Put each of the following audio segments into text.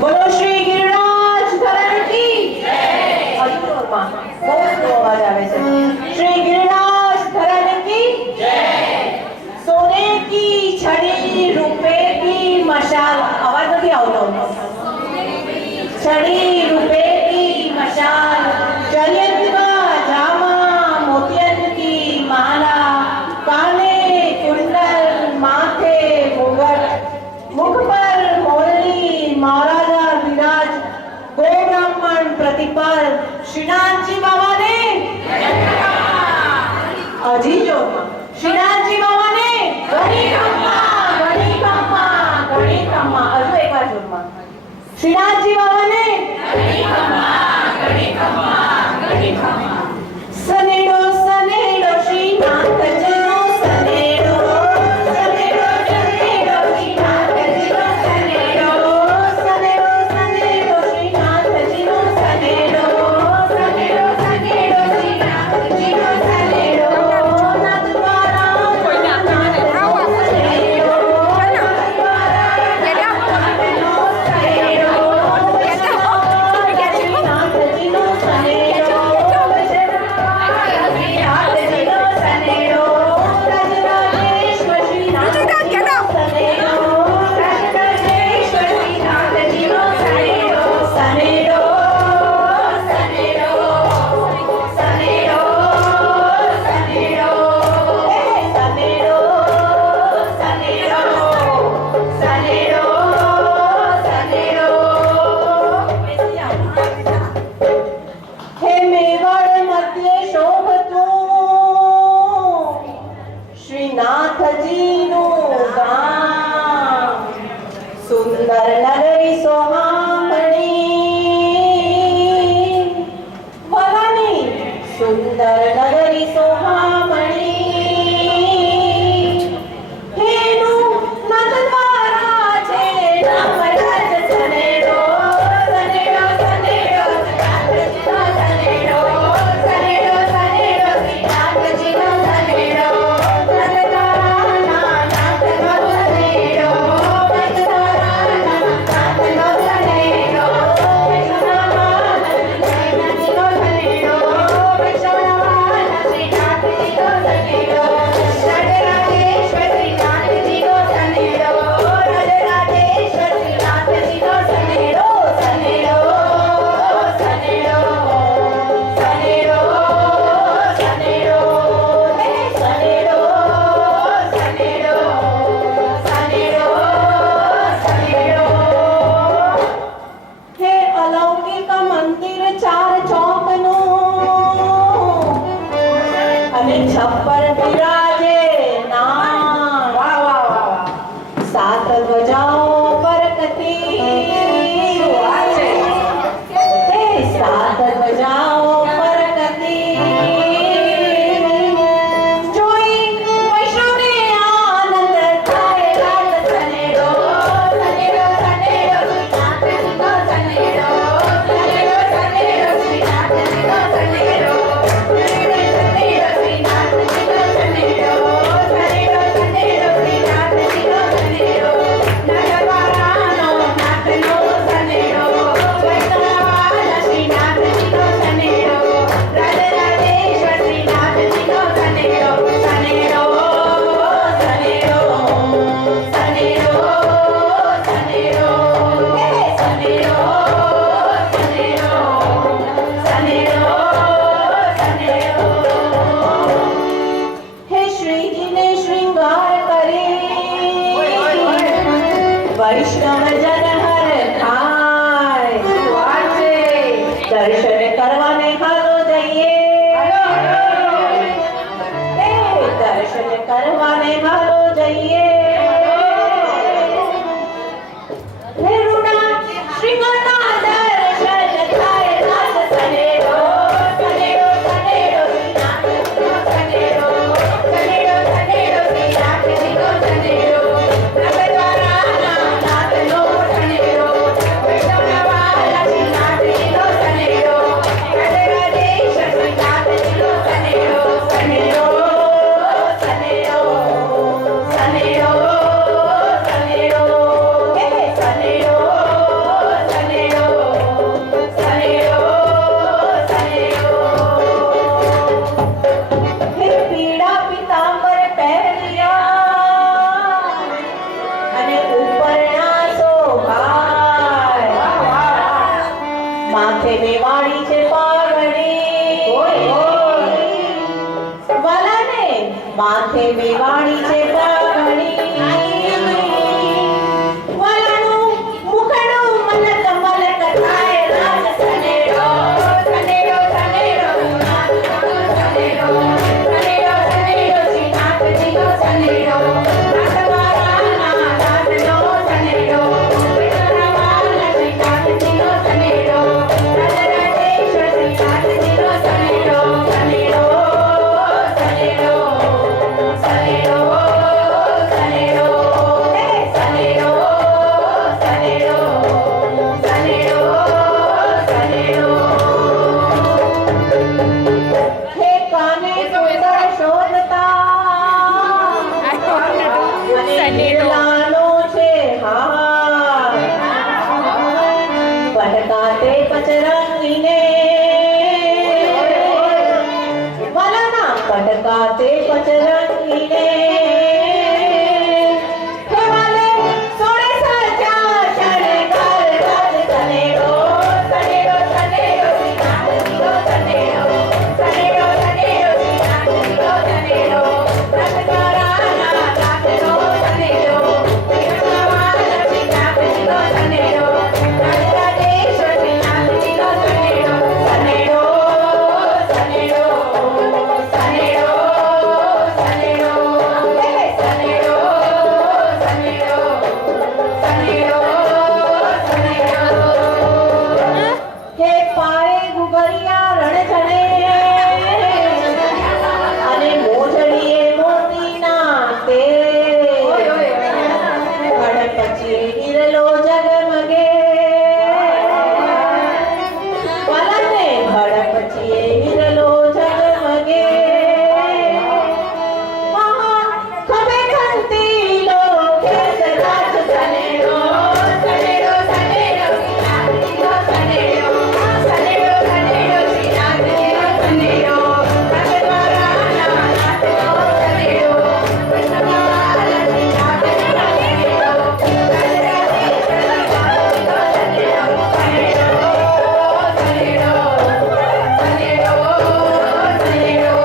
બોલો શ્રી ગિરિરાજ ધરણ કી જય. હજુ જોરમાં બહુ સ્લો અવાજ આવે છે. શ્રી ગિરિરાજ ધરણ કી જય. સોને કી છડી રૂપે કી મશાલ. અવાજ નથી આવતો. છડી રૂપે કી મશાલ જયંતમાં જામા મોતિયન કી માલા કાને કુંડલ માથે મુગટ मुख पर मोरली महाराजा विराज गो ब्राह्मण प्रतिपल श्रीनाथजी बाबा ने अजीजो श्रीनाथजी बाबा ने घणी कम्मा अजू एक बार जोरमा श्रीनाथजी बाबा ने घणी कम्मा सनेडो सनेडो श्रीनाथजी नो सनेडो માથે બેવાડી છે પ્રગણી વાલાનું મુખડું મલક મલક થાય રાજ સનેડો સનેડો સનેડો નાથ સનેડો સનેડો સનેડો શ્રીનાથજી નો સનેડો નાથવાળાના નાથનો સનેડો વેદનાવાળા શ્રીનાથજી નો સનેડો રાજરાજેશ્વર શ્રીનાથજી નો સનેડો સનેડો સનેડો સનેડો સનેડો હે સનેડો સનેડો સનેડો સનેડો હે કાને સુંદર શોધતા અને નીલાનો છે હાર ભટકાતે પચરંગીને વાલાના ભટકાતે પચરંગીને હે વાલે સોળે સાચા શણગાર રાજ સનેડો સનેડો સનેડો શ્રીનાથજીનો સનેડો સનેડો સનેડો શ્રીનાથજીનો સનેડો રથકારાના નાથનો સનેડો વેદનાવાળા શ્રીનાથજીનો સનેડો રાજરાજેશ્વર શ્રીનાથજીનો સનેડો સનેડો સનેડો સનેડો સનેડો હે સનેડો સનેડો સનેડો સનેડો હે પારે ગુગરિયા રણછણે અને મોજડીએ મોતીના તે ગણપતિએ હિરલો જગમગે વાલાને ગણપતિએ હિરલો જગમગે ખભે ખંતીલો કેસ રાજ સનેડો સનેડો સનેડો શ્રીનાથજીનો સનેડો સનેડો સનેડો શ્રીનાથજીનો સનેડો નાથદ્વારાના નાથનો સનેડો વૈષ્ણવવાળા શ્રીનાથજીનો સનેડો રાજરાજેશ્વર શ્રીનાથજીનો સનેડો સનેડો સનેડો સનેડો સનેડો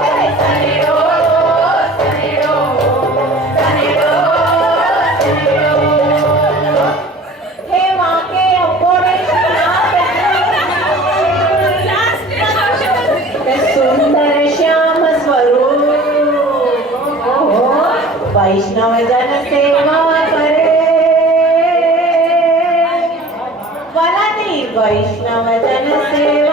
હે સનેડો સનેડો સનેડો સનેડો હે વાંકે અપોડે શ્રીનાથજી સુંદર શ્યામ સ્વરૂપ વૈષ્ણવ જન સેવા કરે વાલાની વૈષ્ણવ જન સેવા